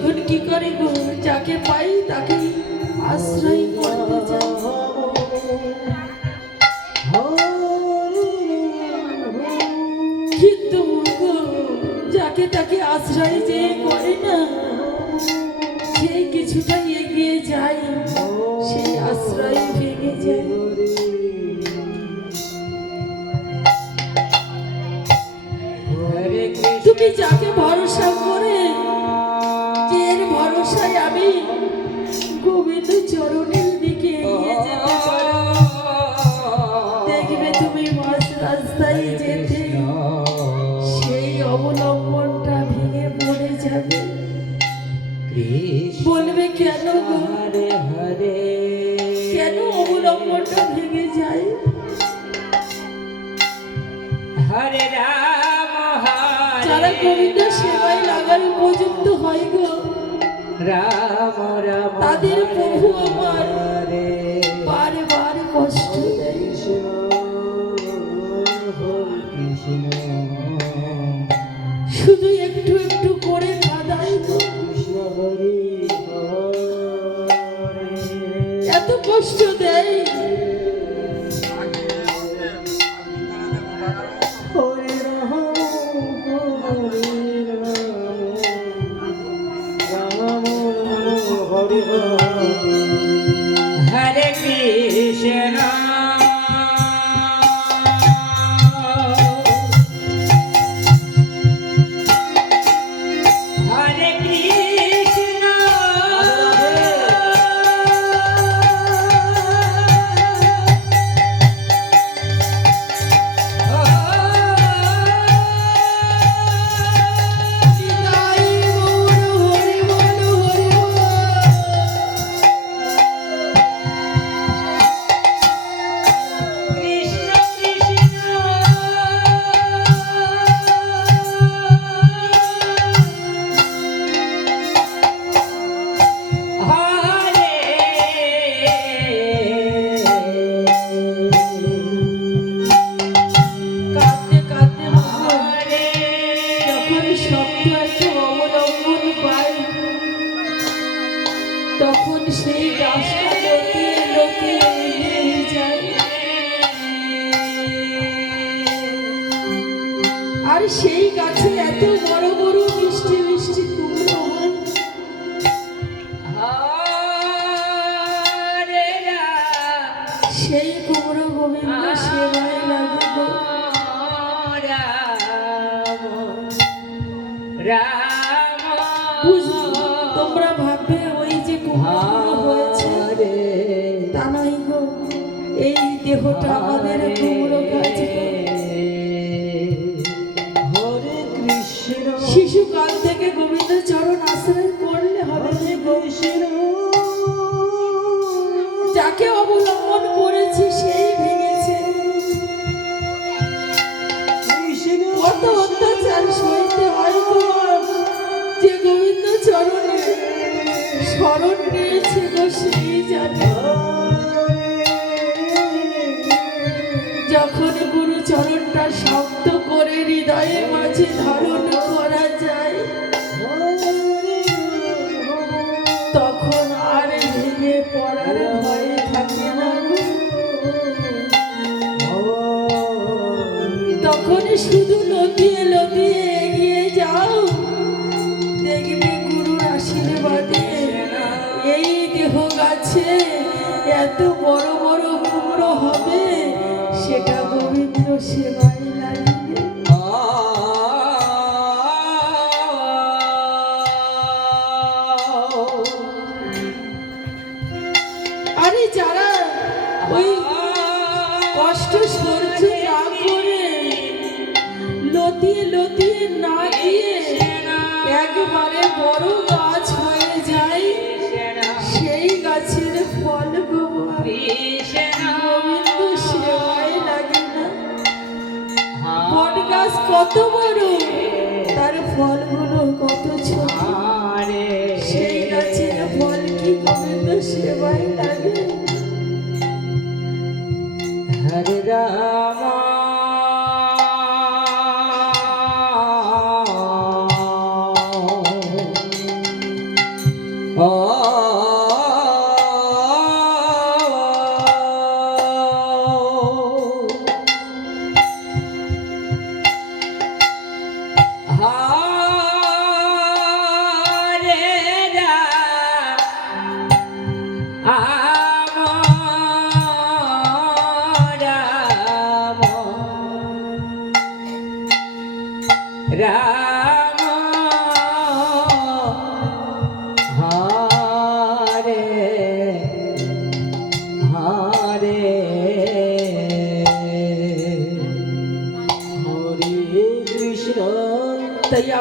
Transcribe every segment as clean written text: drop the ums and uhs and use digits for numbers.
তখন কি করে গো, যাকে পাই তাকে আশ্রয় করতে চাই। কিন্তু গো, যাকে তাকে আশ্রয় যে করে না, যে কিছুটা এগিয়ে যায় সেই আশ্রয় ভেঙে যায়। তুমি যাকে ভরসা করে, এর ভরসায় আমি গোবিন্দ চরণের দিকে এগিয়ে যেতে পারো, দেখবে তুমি মাঝ রাস্তায় যেতে সেই অবলম্বনটা ভেঙে পড়ে যাবে। বলবে কেন গো, কেন অবলম্বনটা ভেঙে যায়? হরে রাম যারা গোবিন্দ সেবায় লাগার উপযুক্ত হয় গো, রাম রাম তাদের প্রভু আমার বারে বারে কষ্ট দেয়। শুধু একটু একটু করে কাঁদাই গো, এত কষ্ট দেয়। হরে কৃষ্ণ হরে কৃষ্ণ তখন সেই গাছটা লতিয়ে লতিয়ে এগিয়ে যায়, আর সেই গাছে এত বড় বড় মিষ্টি মিষ্টি কুমড়ো হয়। সেই কুমড়ো গোবিন্দ সেবায় লাগে গো। তোমরা ভাববে ওই যে কুমড়ো হয়েছে, তা নয় গো, এই দেহটা আমাদের কুমড়ো গাছ। শিশুকাল থেকে গোবিন্দ চরণ আশ্রয় করলে হবে না, যাকে অবলম্বন করেছি সেই ভেঙেছে। কত অত্যাচার সইতে হয় গো, যে গোবিন্দ চরণে শরণ নিয়েছে গো সেই জানে। যখন গুরু চরণটা শক্ত করে হৃদয়ের মাঝে ধারণ করা যায়, তখন আর ভেঙে পড়ার ভয় থাকে না। তখন শুধু লতিয়ে লতিয়ে এগিয়ে যাও, দেখবে গুরুর আশীর্বাদে এই দেহ গাছে এত বড় বড় কুমড়ো হবে, সেটা গোবিন্দ সেবায় লাগবে। আরে যারা ওই কষ্ট সহ্য না করে লতিয়ে লতিয়ে না গিয়ে একবারে বড় গাছ হয়ে যায়, সেই গাছের ফল গোবিন্দ সেবায় লাগে না। বট গাছ কত বড়, তার ফলগুলো কত ছোট, সেই গাছের ফল কি গোবিন্দ সেবায় লাগে? হরে রাম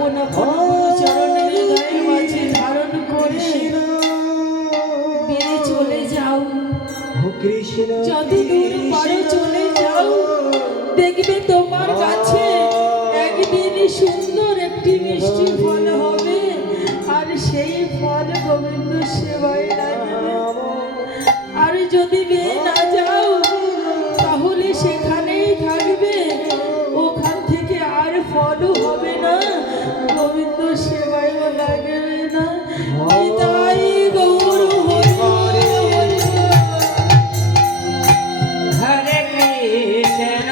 আপন আপন গুরু চরণের গায়ে মাঝে ধারণ করে বেরিয়ে চলে যাও। কৃষ্ণ যত দূর পারো চলে যাও, দেখবে তোমার কাছে একদিন সুন্দর একটি মিষ্টি ফল হবে, আর সেই ফল গোবিন্দ সেবায় লাগবে। আর যদি নিয়ে না যাও তাহলে সেখানেই থাকবে, ওখান থেকে আর ফলও হবে না, গোবিন্দ সেবায়ও লাগবে না। তাই গৌর হরি হরি। হরে কৃষ্ণ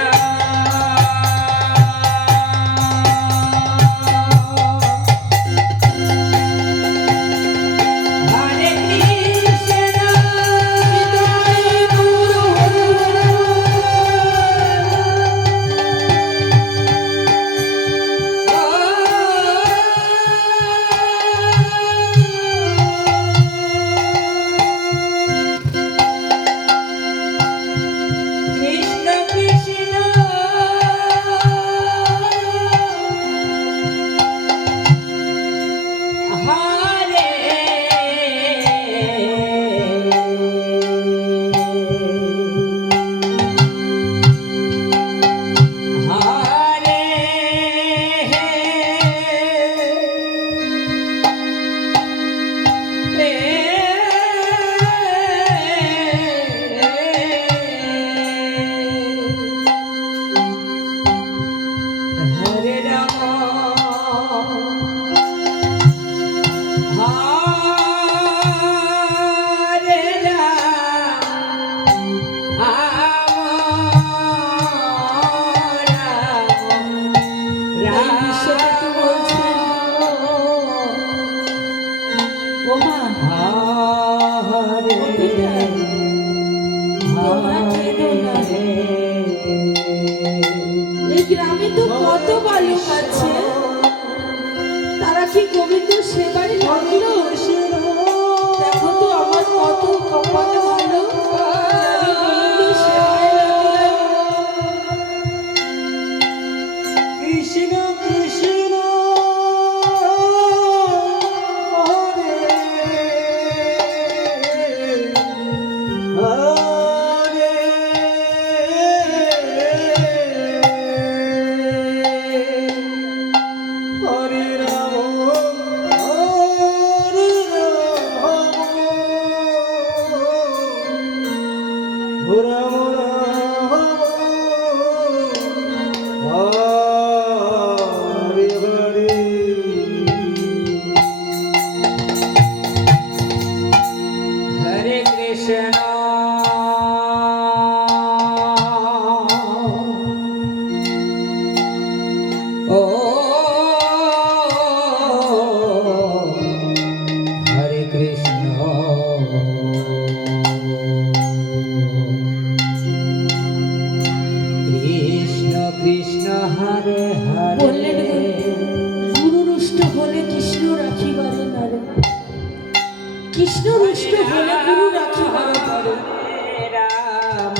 হরে কৃষ্ণ কৃষ্ণ কৃষ্ণ হরে হরে হরে রাম হরে এই বিশ্বপতি বলছেন, ও মা, তোমরা কেঁদো না। এই গ্রামে তো কত বালক আছে, তারা কি গোবিন্দ সেবায় লাগলো? দেখো তো আমার কত কপাল ভালো, আমি গোবিন্দ সেবায় লাগলাম। কৃষ্ণ কৃষ্ণ হরে হরে হরে রাম হরে রাম হরে হরে হরে কৃষ্ণ ও হরে কৃষ্ণ কৃষ্ণ কৃষ্ণ হরে হরে বললেন, গুরু রুষ্ট হলে কৃষ্ণ রাখিবারে নারে, কৃষ্ণ রুষ্ট হলে গুরু রাখিবারে পারে। রাম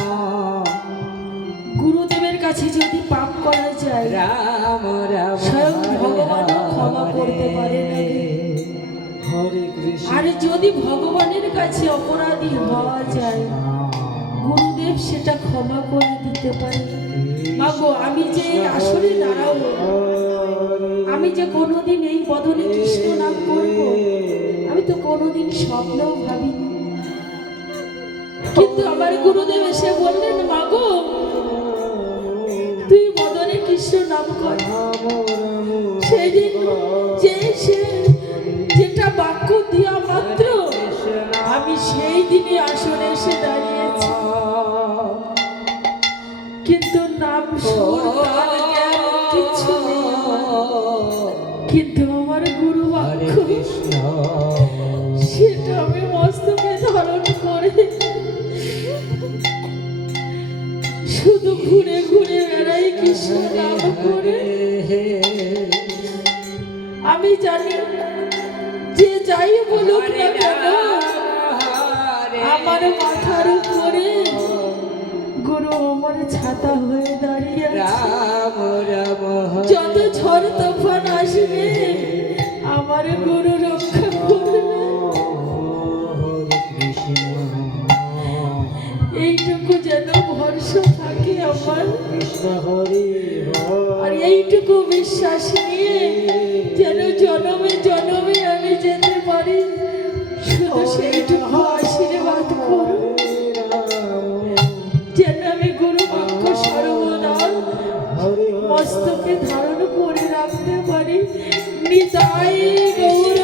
গুরুদেবের কাছে যদি পাপ করা যায়, রাম রাম স্বয়ং ভগবানও ক্ষমা করতে পারে না। হরে কৃষ্ণ আর যদি ভগবানের কাছে অপরাধী হওয়া যায়, গুরুদেব সেটা ক্ষমা করে দিতে পারে। মাগো, আমি যে এই আসরে দাঁড়াবো, আমি যে কোনোদিন এই বদলে কৃষ্ণ নাম করব, আমি তো কোনোদিন স্বপ্নেও ভাবিনি। কিন্তু আমার গুরুদেব এসে বললেন, মাগো তুই বদলে কৃষ্ণ নাম কর। সেদিন যেটা বাক্য দিয়া মাত্র আমি সেই দিনে আসরে এসে দাঁড়িয়েছি, কিন্তু নাম সুর তাল জ্ঞান কিছু নেই। কিন্তু আমার গুরু বাক্য সেটা আমি মস্তকে ধারণ করে শুধু ঘুরে ঘুরে বেড়াই কৃষ্ণ নাম করে। আমি জানি যে যাই বলুক না কেন, আমার মাথার উপরে গুরু আমার ছাতা হয়ে দাঁড়িয়ে আছে। রাম রাম যত ঝড় তুফান আসে শুনে আমার গুরু রক্ষা করবে, হরে কৃষ্ণ এইটুকু যেন ভরসা থাকে আমার। কৃষ্ণ হরে আর এইটুকু বিশ্বাস নিয়ে যেন জনমে জনমে আমি যেতে পারি, শুধু সেইটুকু আশীর্বাদ করো, যেন আমি গুরু বাক্য সর্বদা মস্তকে ধারণ করে রাখতে পারি। নিতাই গৌর